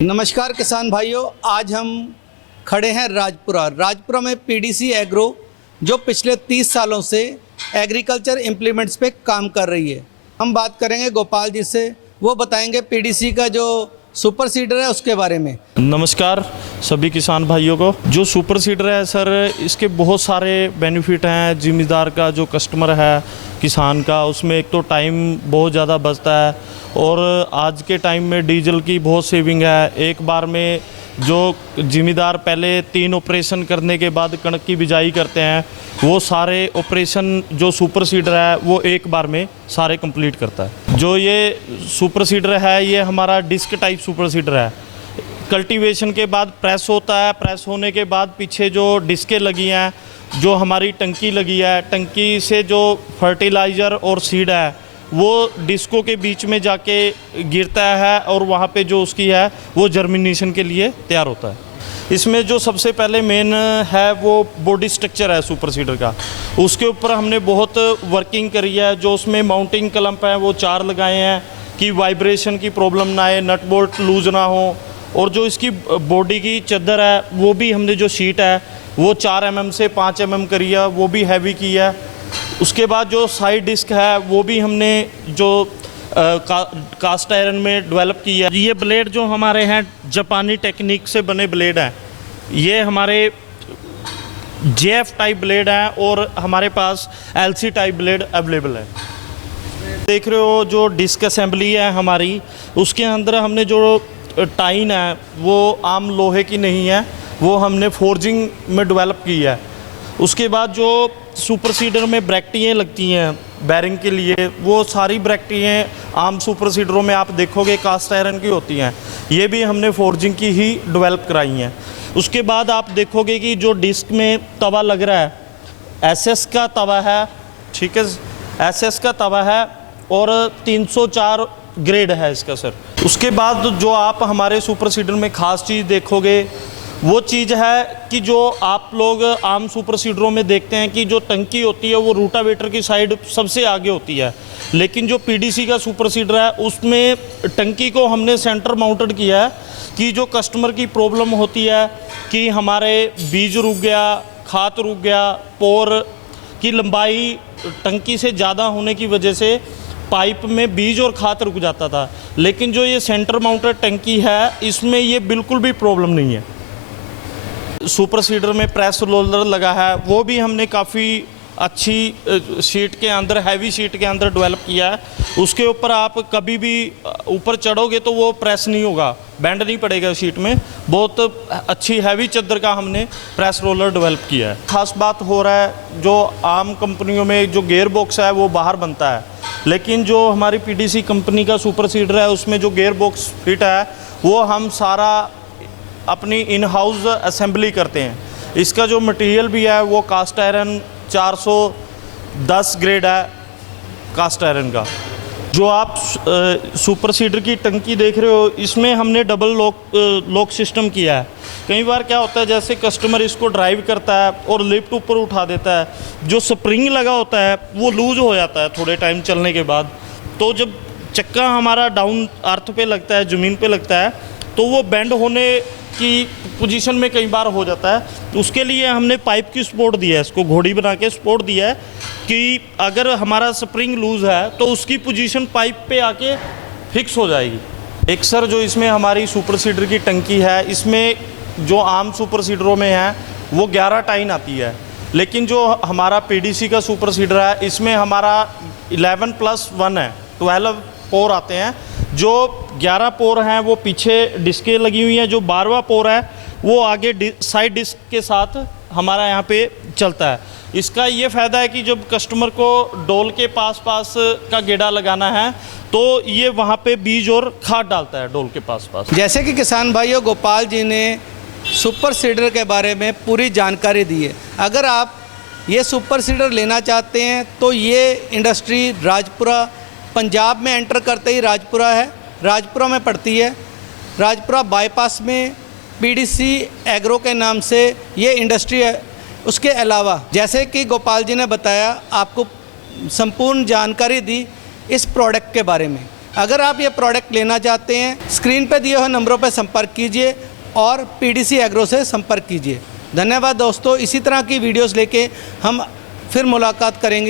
नमस्कार किसान भाइयों, आज हम खड़े हैं राजपुरा में पीडीसी एग्रो जो पिछले 30 सालों से एग्रीकल्चर इम्प्लीमेंट्स पे काम कर रही है। हम बात करेंगे गोपाल जी से, वो बताएंगे पीडीसी का जो सुपर सीडर है उसके बारे में। नमस्कार सभी किसान भाइयों को। जो सुपर सीडर है सर, इसके बहुत सारे बेनिफिट हैं। जिम्मेदार का जो कस्टमर है किसान का, उसमें एक तो टाइम बहुत ज़्यादा बचता है और आज के टाइम में डीजल की बहुत सेविंग है। एक बार में जो जिम्मेदार पहले 3 ऑपरेशन करने के बाद कणक की बिजाई करते हैं, वो सारे ऑपरेशन जो सुपर सीडर है वो एक बार में सारे कंप्लीट करता है। जो ये सुपर सीडर है ये हमारा डिस्क टाइप सुपर सीडर है। कल्टीवेशन के बाद प्रेस होता है, प्रेस होने के बाद पीछे जो डिस्कें लगी हैं, जो हमारी टंकी लगी है, टंकी से जो फर्टिलाइज़र और सीड है वो डिस्कों के बीच में जाके गिरता है और वहाँ पे जो उसकी है वो जर्मिनेशन के लिए तैयार होता है। इसमें जो सबसे पहले मेन है वो बॉडी स्ट्रक्चर है सुपर सीडर का। उसके ऊपर हमने बहुत वर्किंग करी है। जो उसमें माउंटिंग क्लम्प है वो 4 लगाए हैं कि वाइब्रेशन की प्रॉब्लम ना आए, नट बोल्ट लूज ना हो। और जो इसकी बॉडी की चादर है वो भी हमने जो शीट है वो 4 mm से 5 mm करी है, वो भी हैवी की है। उसके बाद जो साइड डिस्क है वो भी हमने जो कास्ट आयरन में डेवलप की है। ये ब्लेड जो हमारे हैं जापानी टेक्निक से बने ब्लेड हैं। ये हमारे जेएफ टाइप ब्लेड हैं और हमारे पास एलसी टाइप ब्लेड अवेलेबल है। देख रहे हो जो डिस्क असेंबली है हमारी, उसके अंदर हमने जो टाइन है वो आम लोहे की नहीं है, वो हमने फोर्जिंग में डेवलप की है। उसके बाद जो सुपर सीडर में ब्रैक्टियाँ लगती हैं बैरिंग के लिए, वो सारी ब्रैक्टियाँ आम सुपर सीडरों में आप देखोगे कास्ट आयरन की होती हैं। ये भी हमने फोर्जिंग की ही डेवलप कराई हैं। उसके बाद आप देखोगे कि जो डिस्क में तवा लग रहा है एसएस का तवा है, ठीक है, एसएस का तवा है और 304 ग्रेड है इसका सर। उसके बाद जो आप हमारे सुपर सीडर में ख़ास चीज़ देखोगे वो चीज़ है कि जो आप लोग आम सुपर सीडरों में देखते हैं कि जो टंकी होती है वो रूटावेटर की साइड सबसे आगे होती है, लेकिन जो पीडीसी का सुपर सीडर है उसमें टंकी को हमने सेंटर माउंटेड किया है कि जो कस्टमर की प्रॉब्लम होती है कि हमारे बीज रुक गया, खाद रुक गया, पोर की लंबाई टंकी से ज़्यादा होने की वजह से पाइप में बीज और खाद रुक जाता था, लेकिन जो ये सेंटर माउंटेड टंकी है इसमें ये बिल्कुल भी प्रॉब्लम नहीं है। सुपर सीडर में प्रेस रोलर लगा है, वो भी हमने काफ़ी अच्छी शीट के अंदर, हैवी शीट के अंदर डेवलप किया है। उसके ऊपर आप कभी भी ऊपर चढ़ोगे तो वो प्रेस नहीं होगा, बैंड नहीं पड़ेगा शीट में। बहुत अच्छी हैवी चादर का हमने प्रेस रोलर डेवलप किया है। खास बात हो रहा है जो आम कंपनियों में जो गियर बॉक्स है वो बाहर बनता है, लेकिन जो हमारी पीडीसी कंपनी का सुपर सीडर है उसमें जो गियर बॉक्स फिट है वो हम सारा अपनी इन हाउस असेंबली करते हैं। इसका जो मटेरियल भी है वो कास्ट आयरन 410 ग्रेड है कास्ट आयरन का। जो आप सुपर सीडर की टंकी देख रहे हो इसमें हमने डबल लॉक सिस्टम किया है। कई बार क्या होता है जैसे कस्टमर इसको ड्राइव करता है और लिफ्ट ऊपर उठा देता है, जो स्प्रिंग लगा होता है वो लूज़ हो जाता है थोड़े टाइम चलने के बाद। तो जब चक्का हमारा डाउन अर्थ पे लगता है, ज़मीन पे लगता है, तो वो बेंड होने की पोजीशन में कई बार हो जाता है। तो उसके लिए हमने पाइप की सपोर्ट दी है, इसको घोड़ी बना के सपोर्ट दिया है कि अगर हमारा स्प्रिंग लूज़ है तो उसकी पोजीशन पाइप पे आके फिक्स हो जाएगी। एक सर जो इसमें हमारी सुपर सीडर की टंकी है, इसमें जो आम सुपर सीडरों में है वो 11 टाइन आती है, लेकिन जो हमारा पीडीसी का सुपर सीडर है इसमें हमारा 11+1 है, 12 पोर आते हैं। जो 11 पोर हैं वो पीछे डिस्कें लगी हुई हैं, जो 12वां पोर है वो आगे साइड डिस्क के साथ हमारा यहाँ पे चलता है। इसका ये फ़ायदा है कि जब कस्टमर को डोल के पास का गेड़ा लगाना है तो ये वहाँ पे बीज और खाद डालता है डोल के पास। जैसे कि किसान भाइयों, गोपाल जी ने सुपर सीडर के बारे में पूरी जानकारी दी है। अगर आप ये सुपर सीडर लेना चाहते हैं तो ये इंडस्ट्री राजपुरा, पंजाब में एंटर करते ही राजपुरा है, राजपुरा में पड़ती है। राजपुरा बाईपास में पीडीसी एग्रो के नाम से ये इंडस्ट्री है। उसके अलावा जैसे कि गोपाल जी ने बताया, आपको संपूर्ण जानकारी दी इस प्रोडक्ट के बारे में। अगर आप ये प्रोडक्ट लेना चाहते हैं, स्क्रीन पे दिए हुए नंबरों पर संपर्क कीजिए और पीडीसी एग्रो से संपर्क कीजिए। धन्यवाद दोस्तों, इसी तरह की वीडियोस लेके हम फिर मुलाकात करेंगे।